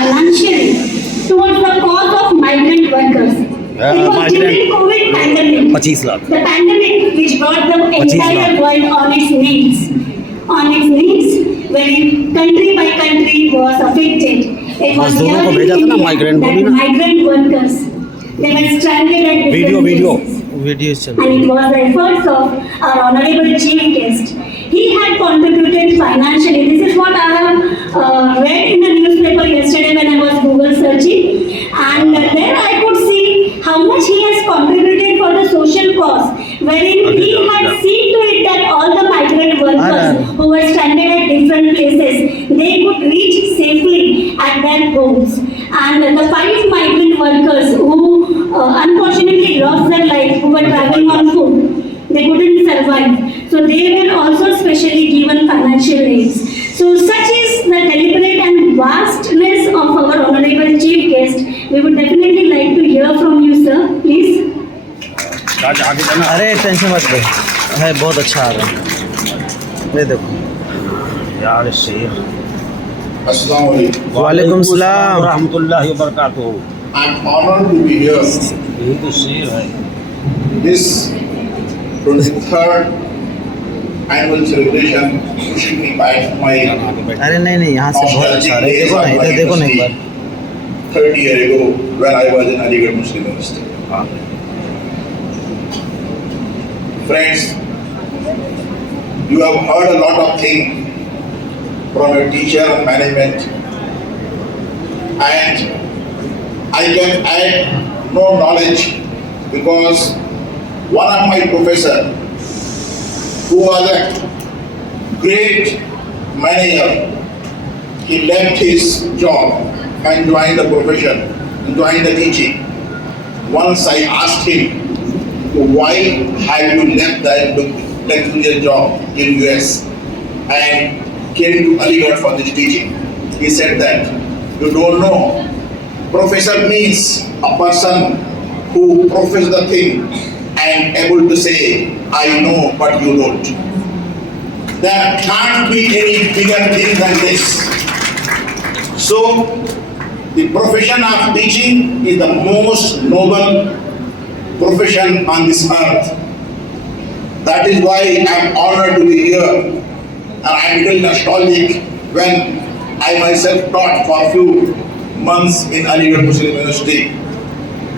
financially towards the cause of migrant workers. It was during COVID pandemic, 25 lakh. the pandemic which brought the entire world on its knees. Where country by country was affected. It was मजदूरों को भेजा था ना, migrant को भी ना? migrant workers, they were stranded at different places. And it was the efforts of our honorable chief guest. He had contributed financially. This is what I have read in the newspaper yesterday when I was Google searching. And there I could see how much he has contributed for the social cause, wherein he had seen to it that all the migrant workers who were stranded at different places, they could reach safely at their homes. And the 5 migrant workers who unfortunately lost their life, who were traveling on foot, they couldn't survive. So they were also specially given financial aids. So such is the deliberate and vastness of our honorable chief guest. We would definitely like to hear from you, sir. Please. अरे tension मत ले, है बहुत अच्छा आ रहा है। ये देखो यार शेर। Assalamu alaikum. वालेकुम सलाम रहमतुल्लाहि व बरकातहू। I'm honored to be here. यही तो शेर है। This 23rd annual celebration pushing me back to my अरे नहीं यहाँ से बहुत अच्छा आ रहा है। देखो ना, इधर देखो ना एक बार। 30 years ago when I was in Aligarh Muslim University. Friends, you have heard a lot of things from your teacher and management, and I can add no knowledge because one of my professor who was a great manager, he left his job and joined the profession, joined the teaching. Once I asked him, why have you left that lecturer job in US and came to Aligarh for this teaching? He said that you don't know. Professor means a person who professes the thing and able to say, I know but you don't. There can't be any bigger thing than this. So the profession of teaching is the most noble profession on this earth. That is why I am honored to be here, and I am little nostalgic when I myself taught for a few months in Aligarh Muslim University,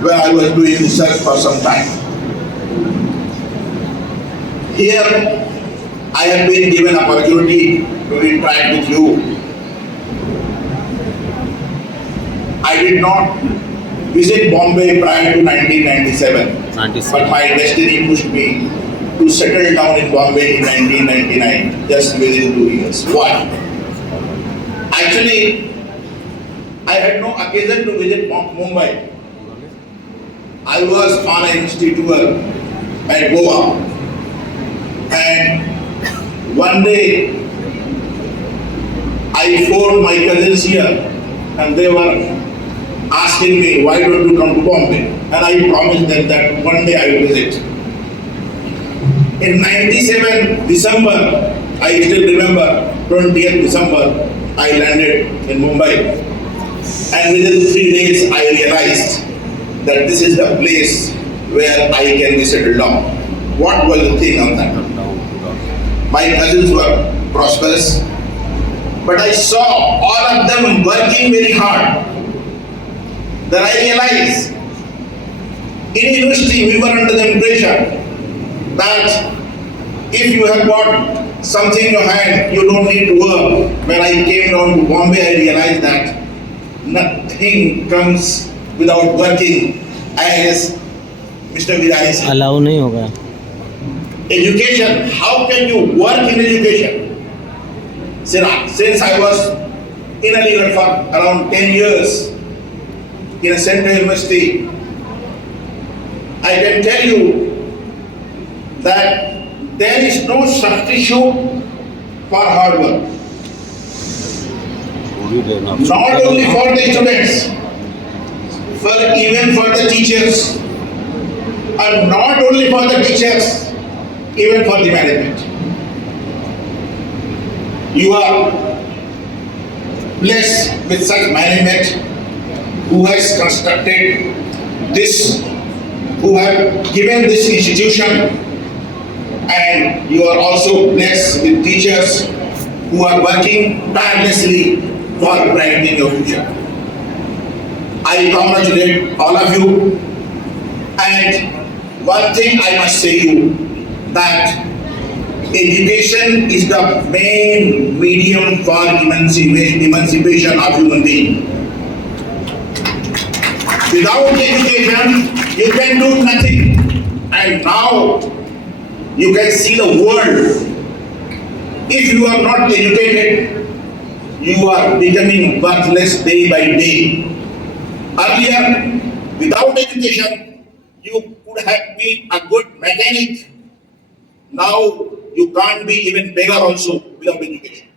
where I was doing research for some time. Here, I have been given opportunity to interact with you. I did not visit Bombay prior to 1997, but my destiny pushed me to settle down in Bombay in 1999, just within 2 years. Why? Actually, I had no occasion to visit Mumbai. I was on an institute tour at Goa, and one day I phoned my cousins here, and they were asking me, why don't you come to Bombay? And I promised them that one day I will visit. In 97 December, I still remember 20th December, I landed in Mumbai. And within 3 days, I realized that this is the place where I can be settled down. What was the thing on that? My cousins were prosperous, but I saw all of them working very hard. Then I realized, in university we were under the impression that if you have got something in your hand, you don't need to work. When I came down to Bombay, I realized that nothing comes without working, as Mr. Virani said. Allow नहीं होगा। Education, how can you work in education? Since I was in Aligarh for around 10 years, in a central university, I can tell you that there is no substitute for hard work. Not only for the students, even for the teachers, and not only for the teachers, even for the management. You are blessed with such management who has constructed this, who have given this institution, and you are also blessed with teachers who are working tirelessly for brightening your future. I congratulate all of you, and one thing I must say you, that education is the main medium for emancipation of human being. Without education, you can do nothing. And now you can see the world. If you are not educated, you are becoming worthless day by day. Earlier, without education, you could have been a good mechanic. Now you can't be even beggar also without education.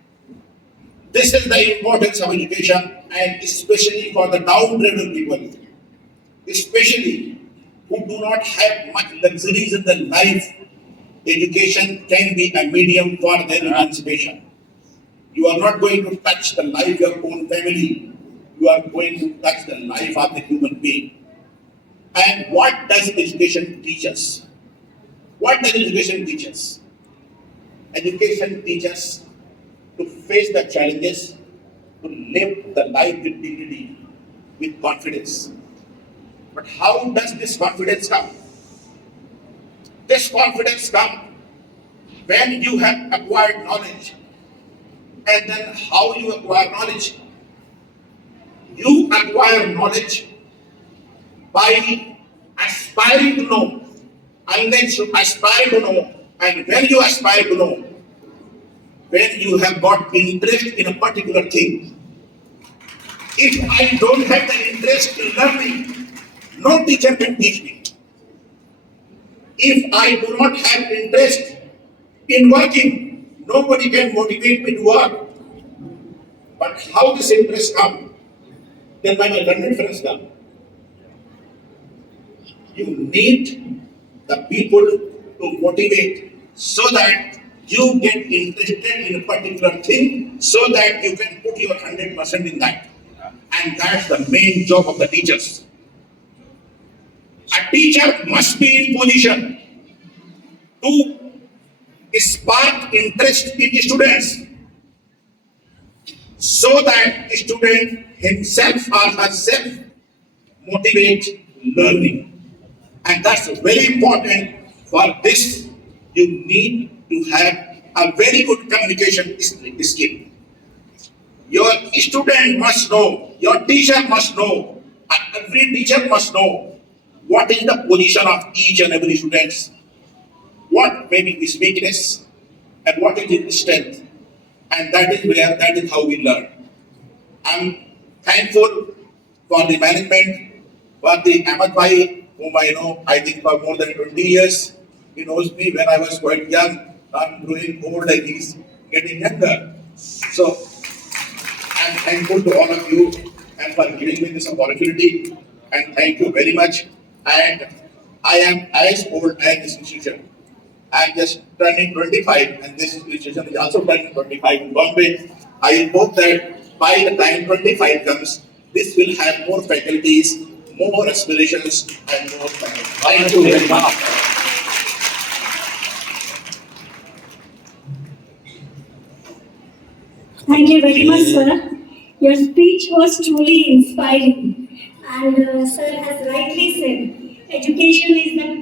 This is the importance of education, and especially for the downtrodden people, especially who do not have much luxuries in their life. Education can be a medium for their emancipation. You are not going to touch the life of your own family. You are going to touch the life of the human being. And what does education teach us? What does education teach us? Education teaches us to face the challenges, to live the life with dignity, with confidence. But how does this confidence come? This confidence comes when you have acquired knowledge. And then how you acquire knowledge? You acquire knowledge by aspiring to know. Unless you aspire to know, and when you aspire to know, when you have got interest in a particular thing. If I don't have the interest in learning, no teacher can teach me. If I do not have interest in working, nobody can motivate me to work. But how this interest come? Then my learned friends come. You need the people to motivate so that you get interested in a particular thing, so that you can put your 100% in that. And that's the main job of the teachers. A teacher must be in position to spark interest in the students, so that the student himself or herself motivate learning. And that's very important. For this, you need to have a very good communication skill. Your student must know, your teacher must know, and every teacher must know what is the position of each and every student, what may be his weakness, and what is his strength. And that is how we learn. I'm thankful for the management, for the Ahmed Bhai, whom I know, I think for more than 20 years. He knows me when I was quite young. I'm growing old and he's getting younger. So I'm thankful to all of you and for giving me this opportunity. And thank you very much. And I am as old as this institution. I'm just turning 25, and this institution is also turning 25 in Bombay. I hope that by the time 25 comes, this will have more faculties, more aspirations, and more talent. Thank you very much. Thank you very much, sir. Your speech was truly inspiring. And sir has rightly said, education is the